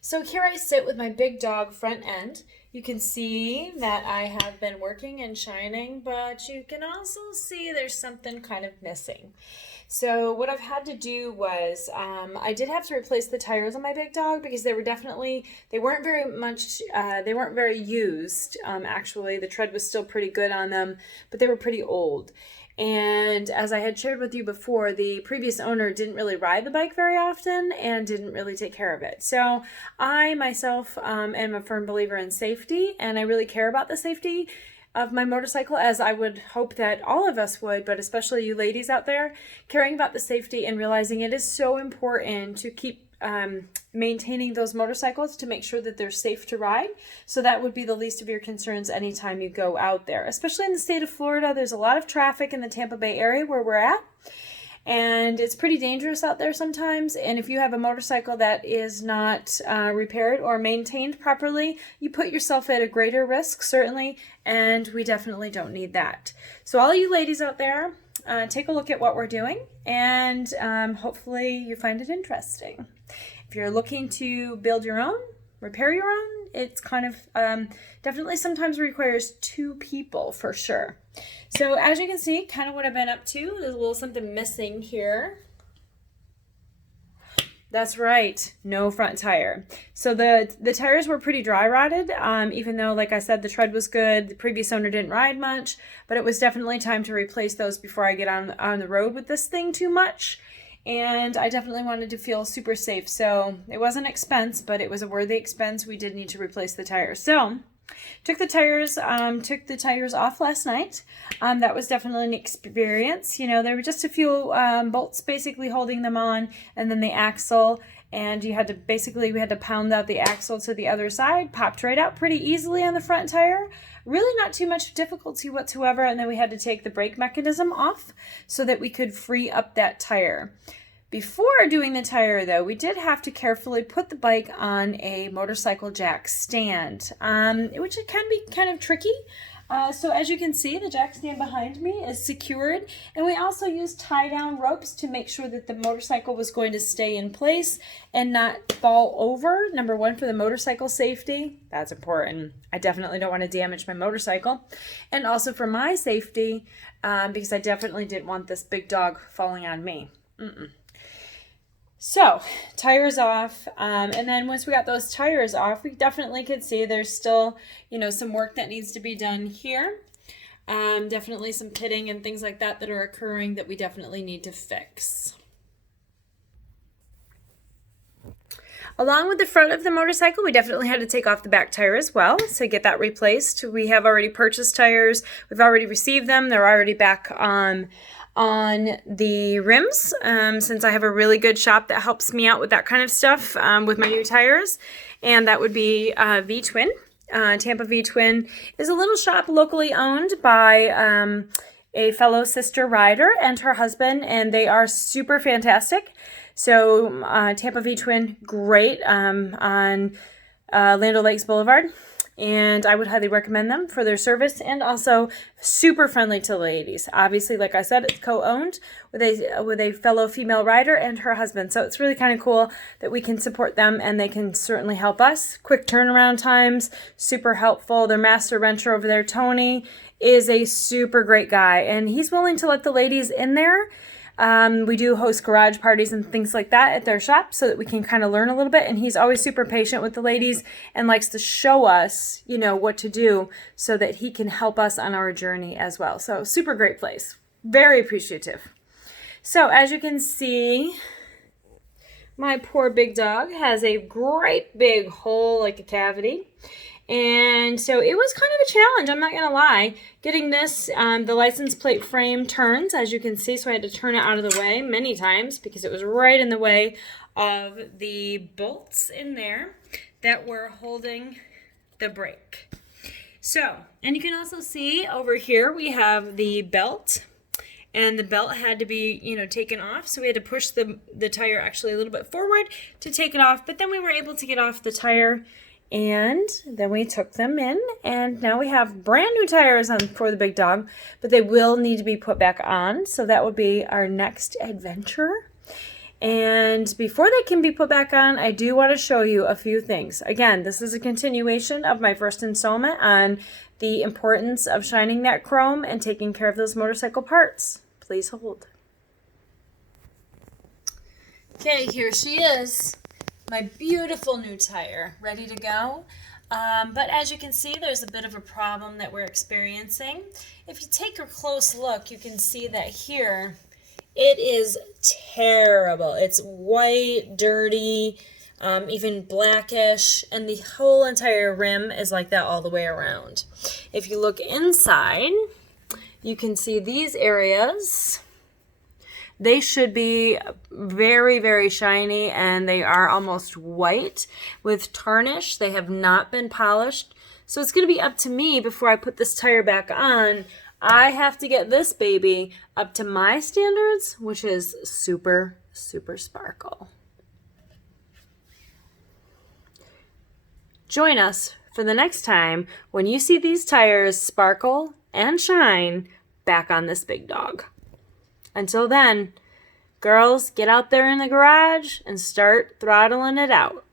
So here I sit with my big dog front end. You can see that I have been working and shining, but you can also see there's something kind of missing. So what I've had to do was I did have to replace the tires on my big dog because they weren't very much, they weren't very used. Actually, the tread was still pretty good on them, but they were pretty old. And as I had shared with you before, the previous owner didn't really ride the bike very often and didn't really take care of it. So I myself am a firm believer in safety, and I really care about the safety of my motorcycle, as I would hope that all of us would, but especially you ladies out there, caring about the safety and realizing it is so important to keep maintaining those motorcycles to make sure that they're safe to ride. So that would be the least of your concerns anytime you go out there. Especially in the state of Florida, there's a lot of traffic in the Tampa Bay area where we're at. And it's pretty dangerous out there sometimes. And if you have a motorcycle that is not repaired or maintained properly, you put yourself at a greater risk, certainly. And we definitely don't need that. So all you ladies out there, take a look at what we're doing. And hopefully you find it interesting. If you're looking to build your own, repair your own, it's kind of definitely sometimes requires two people for sure. So as you can see, kind of what I've been up to, there's a little something missing here. That's right, no front tire. So the tires were pretty dry rotted, even though, like I said, the tread was good. The previous owner didn't ride much, but it was definitely time to replace those before I get on the road with this thing too much. And I definitely wanted to feel super safe. So it was an expense, but it was a worthy expense. We did need to replace the tires. So took the tires off last night. That was definitely an experience. You know, there were just a few bolts basically holding them on, and then the axle. And we had to pound out the axle to the other side. Popped right out pretty easily on the front tire. Really not too much difficulty whatsoever. And then we had to take the brake mechanism off so that we could free up that tire. Before doing the tire, though, we did have to carefully put the bike on a motorcycle jack stand, which it can be kind of tricky. So as you can see, the jack stand behind me is secured, and we also used tie-down ropes to make sure that the motorcycle was going to stay in place and not fall over. Number one, for the motorcycle safety, that's important. I definitely don't want to damage my motorcycle. And also for my safety, because I definitely didn't want this big dog falling on me. So, tires off, and then once we got those tires off, we definitely could see there's still, some work that needs to be done here. Definitely some pitting and things like that are occurring that we definitely need to fix. Along with the front of the motorcycle, we definitely had to take off the back tire as well, so get that replaced. We have already purchased tires. We've already received them. They're already back on the rims, since I have a really good shop that helps me out with that kind of stuff with my new tires, and that would be V-Twin. Tampa V-Twin is a little shop locally owned by a fellow sister rider and her husband, and they are super fantastic. So Tampa V-Twin, great on Land O'Lakes Boulevard. And I would highly recommend them for their service, and also super friendly to the ladies. Obviously, like I said, it's co-owned with a fellow female rider and her husband. So it's really kind of cool that we can support them, and they can certainly help us. Quick turnaround times, super helpful. Their master renter over there, Tony, is a super great guy, and he's willing to let the ladies in there. We do host garage parties and things like that at their shop so that we can kind of learn a little bit. And he's always super patient with the ladies and likes to show us, what to do so that he can help us on our journey as well. So super great place. Very appreciative. So as you can see, my poor big dog has a great big hole, like a cavity. And so it was kind of a challenge, I'm not going to lie, getting this. The license plate frame turns, as you can see, so I had to turn it out of the way many times because it was right in the way of the bolts in there that were holding the brake. So, and you can also see over here we have the belt, and the belt had to be, taken off, so we had to push the tire actually a little bit forward to take it off, but then we were able to get off the tire. And then we took them in, and now we have brand new tires on for the big dog, but they will need to be put back on. So that would be our next adventure. And before they can be put back on, I do want to show you a few things. Again, this is a continuation of my first installment on the importance of shining that chrome and taking care of those motorcycle parts. Please hold. Okay, here she is, my beautiful new tire, ready to go. But as you can see, there's a bit of a problem that we're experiencing. If you take a close look, you can see that here, it is terrible. It's white, dirty, even blackish, and the whole entire rim is like that all the way around. If you look inside, you can see these areas. They should be very, very shiny, and they are almost white with tarnish. They have not been polished. So it's going to be up to me before I put this tire back on. I have to get this baby up to my standards, which is super, super sparkle. Join us for the next time when you see these tires sparkle and shine back on this big dog. Until then, girls, get out there in the garage and start throttling it out.